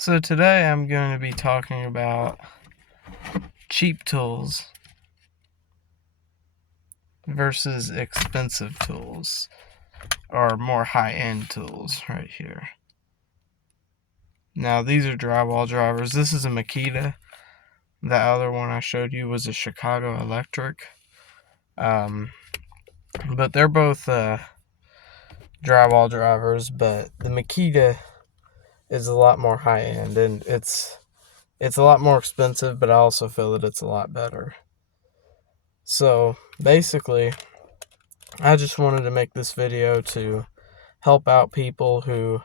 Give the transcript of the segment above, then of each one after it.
So today I'm going to be talking about cheap tools versus expensive tools, or more high-end tools right here. Now these are drywall drivers. This is a Makita. The other one I showed you was a Chicago Electric. But they're both drywall drivers, but the Makita is a lot more high-end, and it's a lot more expensive, but I also feel that it's a lot better. So basically, I just wanted to make this video to help out people who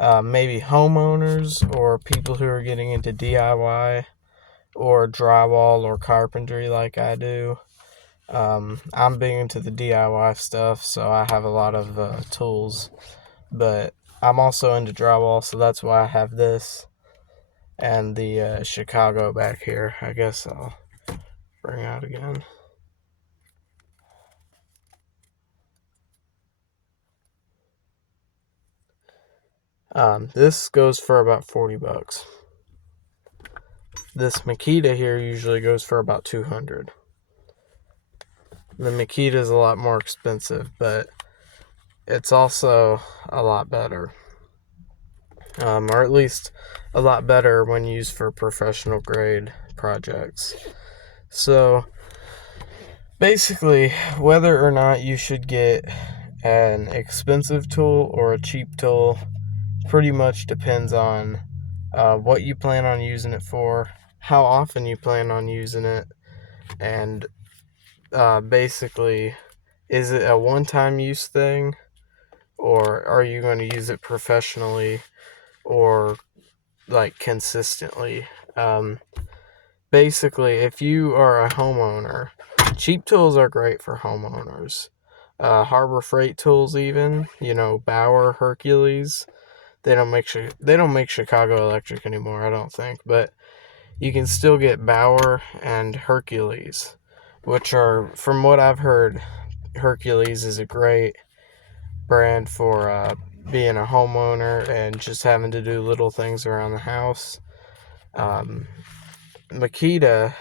maybe homeowners or people who are getting into DIY or drywall or carpentry like I do. I'm big into the DIY stuff, so I have a lot of tools, but I'm also into drywall, so that's why I have this and the Chicago back here. I guess I'll bring out again. This goes for about 40 bucks. This Makita here usually goes for about 200. The Makita is a lot more expensive, but it's also a lot better. Or at least a lot better when used for professional grade projects. So basically, whether or not you should get an expensive tool or a cheap tool pretty much depends on what you plan on using it for, how often you plan on using it, and basically, is it a one-time use thing, or are you going to use it professionally or like consistently? Basically, if you are a homeowner, cheap tools are great for homeowners. Harbor Freight tools, even, Bauer, Hercules. They don't make Chicago Electric anymore, I don't think, but you can still get Bauer and Hercules, which are, from what I've heard, Hercules is a great brand for being a homeowner and just having to do little things around the house. Makita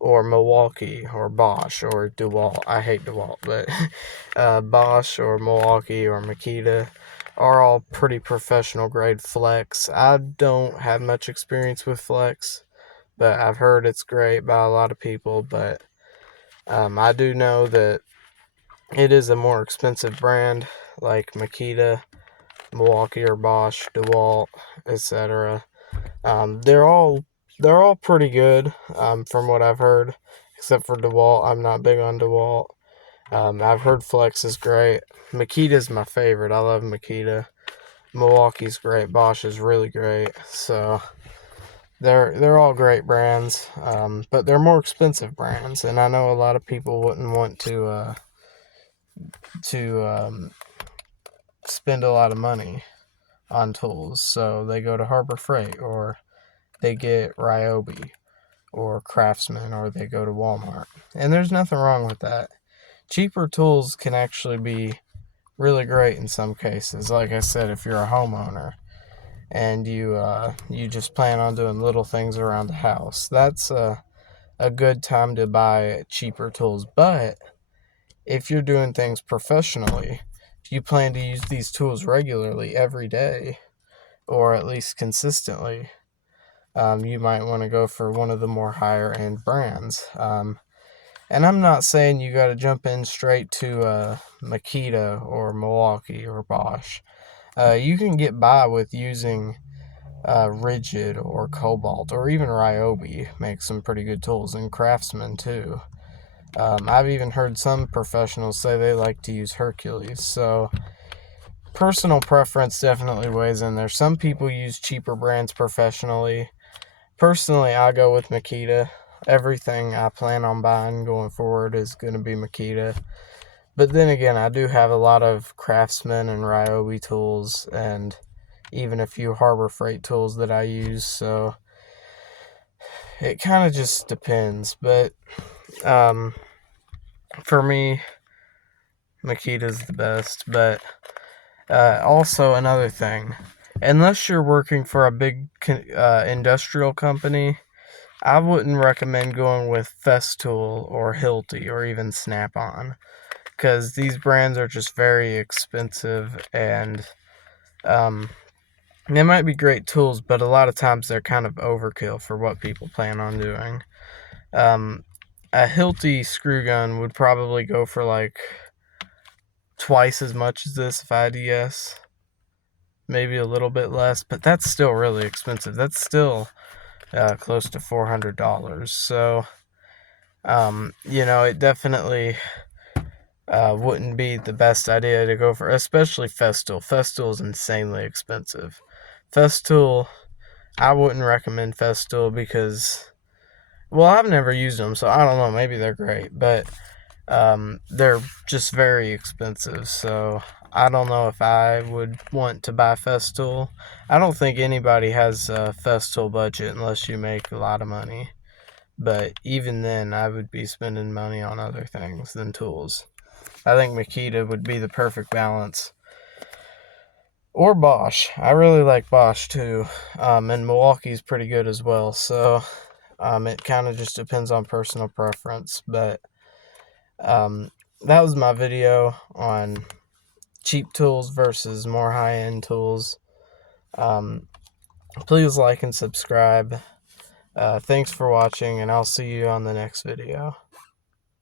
or Milwaukee or Bosch or DeWalt. I hate DeWalt, but Bosch or Milwaukee or Makita are all pretty professional grade flex. I don't have much experience with flex, but I've heard it's great by a lot of people. But I do know that it is a more expensive brand like Makita, Milwaukee or Bosch, DeWalt, etc. They're all pretty good, from what I've heard, except for DeWalt. I'm not big on DeWalt. I've heard Flex is great. Makita's my favorite. I love Makita. Milwaukee's great. Bosch is really great. So they're all great brands, but they're more expensive brands, and I know a lot of people wouldn't want to spend a lot of money on tools, so they go to Harbor Freight, or they get Ryobi or Craftsman, or they go to Walmart. And there's nothing wrong with that. Cheaper tools can actually be really great in some cases. Like I said, if you're a homeowner and you just plan on doing little things around the house, that's a good time to buy cheaper tools. But if you're doing things professionally, if you plan to use these tools regularly every day, or at least consistently, you might want to go for one of the more higher end brands. And I'm not saying you got to jump in straight to Makita or Milwaukee or Bosch. You can get by with using Rigid or Cobalt, or even Ryobi makes some pretty good tools, and Craftsman too. I've even heard some professionals say they like to use Hercules. So personal preference definitely weighs in there. Some people use cheaper brands professionally. Personally, I go with Makita. Everything I plan on buying going forward is going to be Makita. But then again, I do have a lot of Craftsman and Ryobi tools, and even a few Harbor Freight tools that I use. So it kind of just depends. But for me, Makita's the best. But also another thing, unless you're working for a big industrial company, I wouldn't recommend going with Festool or Hilti or even Snap-on, because these brands are just very expensive, and they might be great tools, but a lot of times they're kind of overkill for what people plan on doing. A Hilti screw gun would probably go for like twice as much as this if I had to guess. Maybe a little bit less, but that's still really expensive. That's still close to $400. So, it definitely wouldn't be the best idea to go for, especially Festool. Festool is insanely expensive. Festool, I wouldn't recommend Festool because, well, I've never used them, so I don't know. Maybe they're great, but they're just very expensive. So I don't know if I would want to buy Festool. I don't think anybody has a Festool budget unless you make a lot of money. But even then, I would be spending money on other things than tools. I think Makita would be the perfect balance. Or Bosch. I really like Bosch too. And Milwaukee's pretty good as well. So it kind of just depends on personal preference. But that was my video on cheap tools versus more high-end tools. Please like and subscribe. Thanks for watching, and I'll see you on the next video.